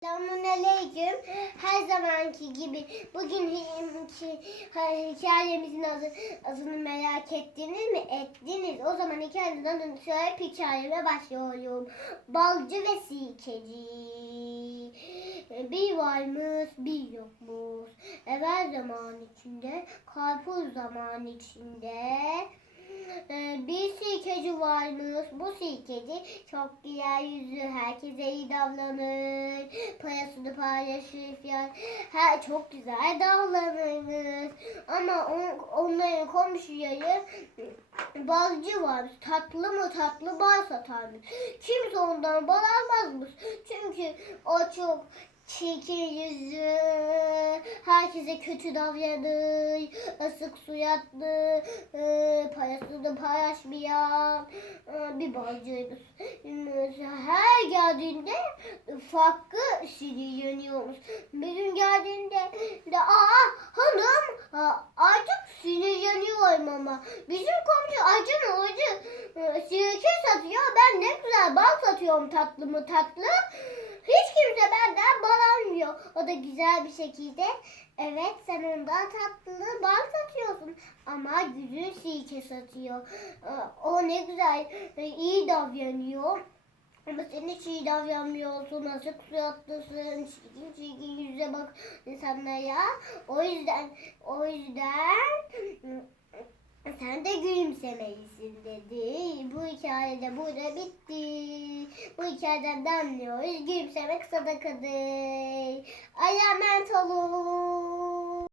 Selamünaleyküm. Her zamanki gibi bugün hi- hikayemizin adı, adını merak ettiniz mi? Ettiniz. O zaman hikayemizin adını söyleyip hikayeme başlıyorum. Balcı ve sirkeci. Bir varmış bir yokmuş. Evvel zaman içinde, karpuz zaman içinde. Ee, Bir sirkeci varmış. Bu sirkeci çok güler yüzlü, herkese iyi davranır. Parasını paylaşır falan. Her çok güzel davranırmış. Ama on, onların komşuları balcı varmış. Tatlı mı tatlı bal satarmış. Kimse ondan bal almazmış. Çünkü o çok çirkin yüzlü, herkese kötü davranır, asık suratlı, e, parasını paylaşmayan e, bir balcıymış. Her geldiğinde farklı sinirleniyormuş. Bir gün geldiğinde de aa hanım aa, artık sinirleniyorum ama bizim komşu acı mı acı e, sirke satıyor ben ne güzel bal satıyorum tatlı mı tatlı. Hiç kimse benden bal almıyor. O da güzel bir şekilde evet sen ondan tatlı bal satıyorsun ama güzel sirke satıyor. Ee, O ne güzel e, iyi davranıyor. Ama sen hiç iyi davranmıyorsun, açık suratlısın, çirkin çirkin yüze bak insanlara. O yüzden, o yüzden sen de gülümsemelisin dedi. Bu hikaye de burada bitti. Bu hikayeden de anlıyoruz. Gülümsemek sadakadır. Allah'a emanet olun.